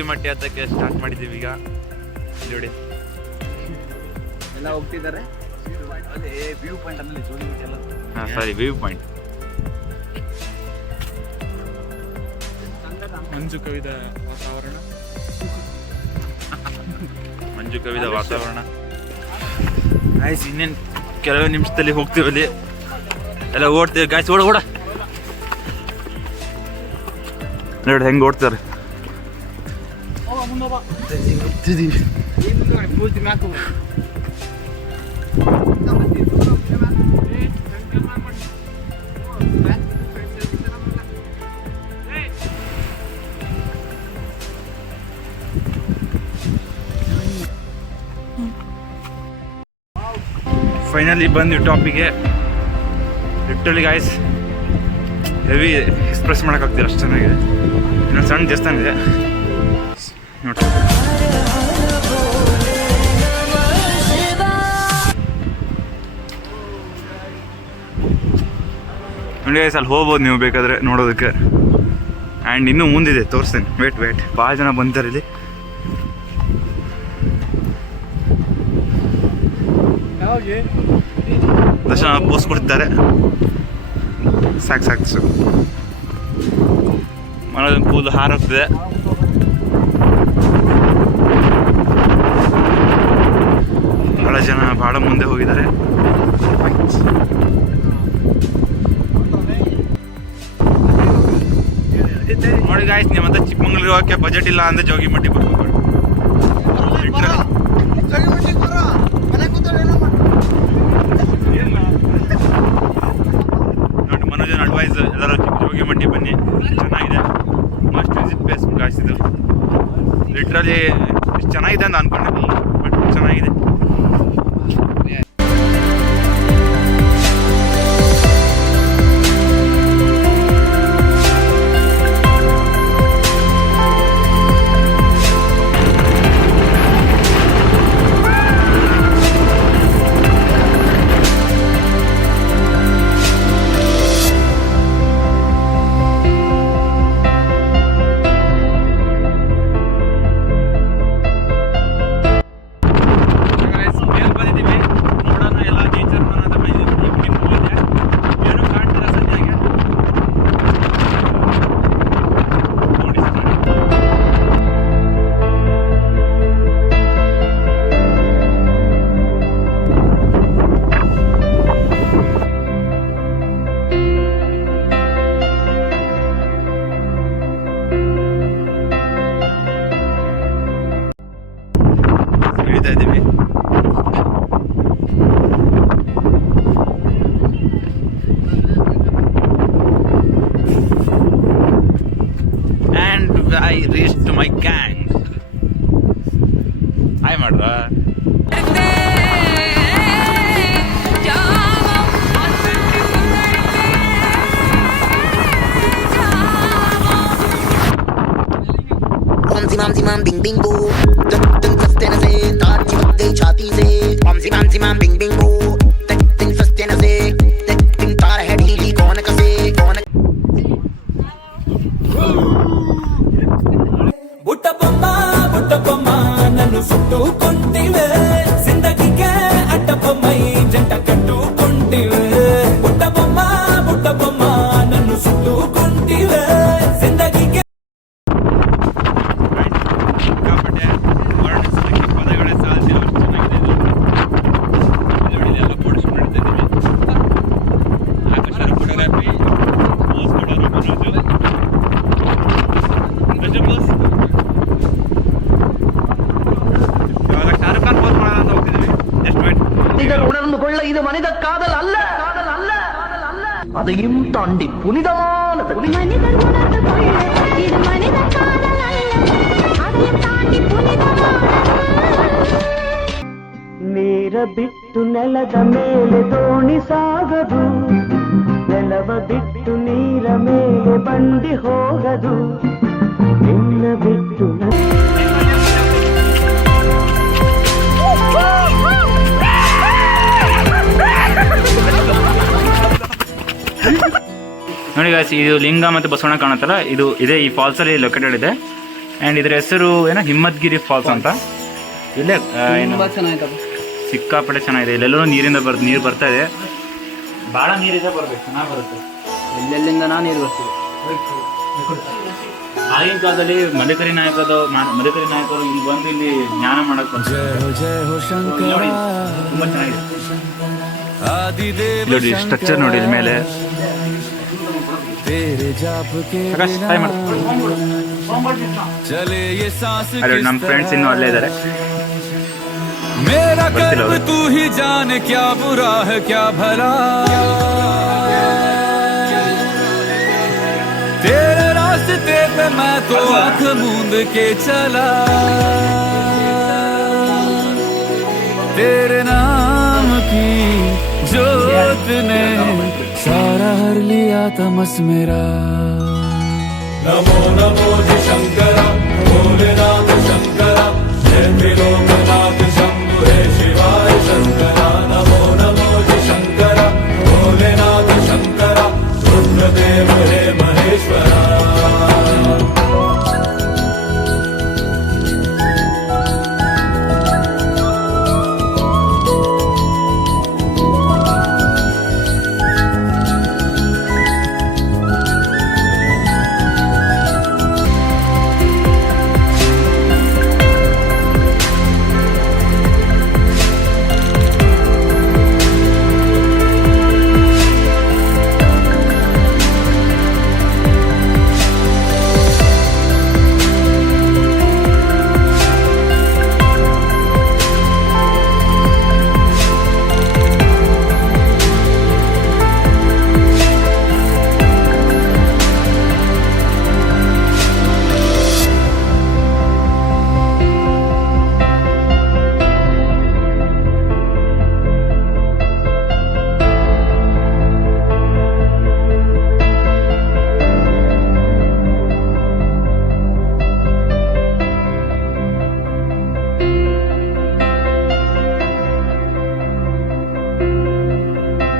ಜೋಗಿಮಟ್ಟಿ ಹತ್ತಕ್ಕೆ ಸ್ಟಾರ್ಟ್ ಮಾಡಿದ್ದೀವಿ ಈಗ. ನೋಡಿ ಎಲ್ಲ ಹೋಗ್ತಿದ್ದಾರೆ. ಅಲ್ಲಿ ವ್ಯೂ ಪಾಯಿಂಟ್ ಅಲ್ಲಿ ಜೋಗಿಮಟ್ಟಿ ಎಲ್ಲ. ಹಾಂ ಸಾರಿ, ವ್ಯೂ ಪಾಯಿಂಟ್. ಮಂಜು ಕವಿದ ವಾತಾವರಣ. ಮಂಜು ಕವಿದ ವಾತಾವರಣ. ಗಾಯ್ಸ್ ಇನ್ನೇನು ಕೆಲವೇ ನಿಮಿಷದಲ್ಲಿ ಹೋಗ್ತೀವಲ್ಲಿ. ಎಲ್ಲ ಓಡ್ತೀವಿ ಗಾಯ್ಸ್. ಓಡ ನೋಡಿ ಹೆಂಗೆ ಓಡ್ತಾರೆ. ಫೈನಲಿ ಬಂದ್ವಿ ಟಾಪಿಗೆ. ಲಿಟ್ರಲಿ ಗಾಯ್ಸ್ ಹೆವಿ ಎಕ್ಸ್ಪ್ರೆಸ್ ಮಾಡೋಕ್ಕಾಗ್ತಿಲ್ಲ, ಅಷ್ಟು ಚೆನ್ನಾಗಿದೆ. ಇನ್ನೊಂದು ಸಣ್ಣ ದೇವಸ್ಥಾನ ಇದೆ ನೋಡಿ. ನೋಡಿ ಗಾಯ್ಸ್, ಅಲ್ಲಿ ಹೋಗ್ಬೋದು ನೀವು ಬೇಕಾದರೆ ನೋಡೋದಕ್ಕೆ. ಆ್ಯಂಡ್ ಇನ್ನೂ ಮುಂದಿದೆ, ತೋರಿಸ್ತೇನೆ. ವೇಟ್ ಭಾಳ ಜನ ಬಂತಾರೆ ಇಲ್ಲಿ. ದರ್ಶನ ಪೋಸ್ಟ್ ಕೊಡ್ತಾರೆ. ಸಾಕು ಮನೋದೊಂದು ಕೂದಲು ಹಾರೋಗ್ತದೆ. ಭಾಳ ಮುಂದೆ ಹೋಗಿದ್ದಾರೆ. ನೋಡಿ ಗಾಯ್ಸ್, ನಿಮ್ಮಂತ ಚಿಕ್ಕಮಂಗ್ಳೂರಿಗೆ ಹೋಗಕ್ಕೆ ಬಜೆಟ್ ಇಲ್ಲ ಅಂದರೆ ಜೋಗಿಮಟ್ಟಿ ಬರ್ಬೇಕು. ನೋಡಿ ಮನೋಜನ್ ಅಡ್ವೈಸ್, ಎಲ್ಲರೂ ಜೋಗಿಮಟ್ಟಿ ಬನ್ನಿ, ಚೆನ್ನಾಗಿದೆ. ಮಸ್ಟ್ ವಿಸಿಟ್ ಪ್ಲೇಸ್ ಗಾಯ್ಸ್ ಇದು. ಲಿಟ್ರಲಿ ಇಷ್ಟು ಚೆನ್ನಾಗಿದೆ ಅಂತ ಅನ್ಕೊಂಡಿದ್ದೀನಿ, ಬಟ್ ಚೆನ್ನಾಗಿದೆ. I reached my gang. Hi Madra. Mam bing bing boo, tin fastena se, tachi de chati se. Mam bing bing boo, tin fastena se, tin tar head hili kona kase kona. ಬುಟ್ಟಬೊಮ್ಮ ನನ್ನು ಸುಟ್ಟುಕೊಂಡಿವೆ, ಜಿಂದಗಿಗೆ ಅಡ್ಡಬೊಮ್ಮೈ ಜಂಟ ಕಟ್ಟುಕೊಂಡಿವೆ. ಬುಟ್ಟಬೊಮ್ಮ ನನ್ನು ಸುಟ್ಟುಕೊಂಡಿವೆ, ಜಿಂದಗಿಗೆ. ಪದಗಳೇ ಸಾಧಿಸಿರೋ ಚೆನ್ನಾಗಿದೆ. ಎಲ್ಲ photography உணர்ந்துகொள்ள இது மனித காதல் அல்ல, அதையும் தாண்டி புனிதமானது. மனிதர் உணர்ந்துகொள்ள இது மனித காதல் அல்ல, அதையும் தாண்டி புனிதமானது. ನೀರ ಬಿಟ್ಟು ನೆಲದ ಮೇಲೆ ದೋಣಿ ಸಾಗದು, ನೆಲವ ಬಿಟ್ಟು ನೀರ ಮೇಲೆ ಬಂಡಿ ಹೋಗದು, ನಿನ್ನ ಬಿಟ್ಟು ನೋಡಿ ಗಾಯ್ಸ್, ಇದು ಲಿಂಗ ಮತ್ತು ಬಸವಣ್ಣ ಕಾಣುತ್ತಲ್ಲ, ಇದು ಇದೆ ಈ ಫಾಲ್ಸಲ್ಲಿ ಲೊಕೇಟೆಡ್ ಇದೆ. ಆ್ಯಂಡ್ ಇದ್ರ ಹೆಸರು ಏನೋ ಹಿಮ್ಮತ್ಗಿರಿ ಫಾಲ್ಸ್ ಅಂತ. ಇಲ್ಲೇ ಏನು ತುಂಬಾ ಚೆನ್ನಾಗಿತ್ತಪ್ಪ. ಸಿಕ್ಕಾಪಟ್ಟೆ ಚೆನ್ನಾಗಿದೆ. ಇಲ್ಲೆಲ್ಲೂ ನೀರು ಬರ್ತಾ ಇದೆ. ಭಾಳ ನೀರಿದೆ, ಬರ್ಬೇಕು, ಚೆನ್ನಾಗಿ ಬರುತ್ತೆ. ಎಲ್ಲೆಲ್ಲಿಂದ ನೀರು ಬರ್ತೀವಿ. ಆಗಿನ ಕಾಲದಲ್ಲಿ ಮದಕರಿ ನಾಯಕರು ಇಲ್ಲಿ ಬಂದು ಇಲ್ಲಿ ಜ್ಞಾನ ಮಾಡಕ್ ಬಂದ್ರು. ನೋಡಿ ತುಂಬಾ ಚೆನ್ನಾಗಿದೆ. ನೋಡಿ ಸ್ಟ್ರಕ್ಚರ್ ನೋಡಿ ಇದ್ರ ಮೇಲೆ. ಅಲ್ಲಿ ನಮ್ಮ ಫ್ರೆಂಡ್ಸ್ ಇನ್ನೂ ಅಲ್ಲೇ ಇದ್ದಾರೆ. मेरा कर्म तू ही जाने क्या बुरा है क्या भला, तेरे रास्ते पे मैं तो आंख मूंद के चला, तेरे नाम की जोत ने सारा हर लिया तमस मेरा. नमो नमो जी शंकरा, भोलेनाथ शंकरा, जय लोकनाथ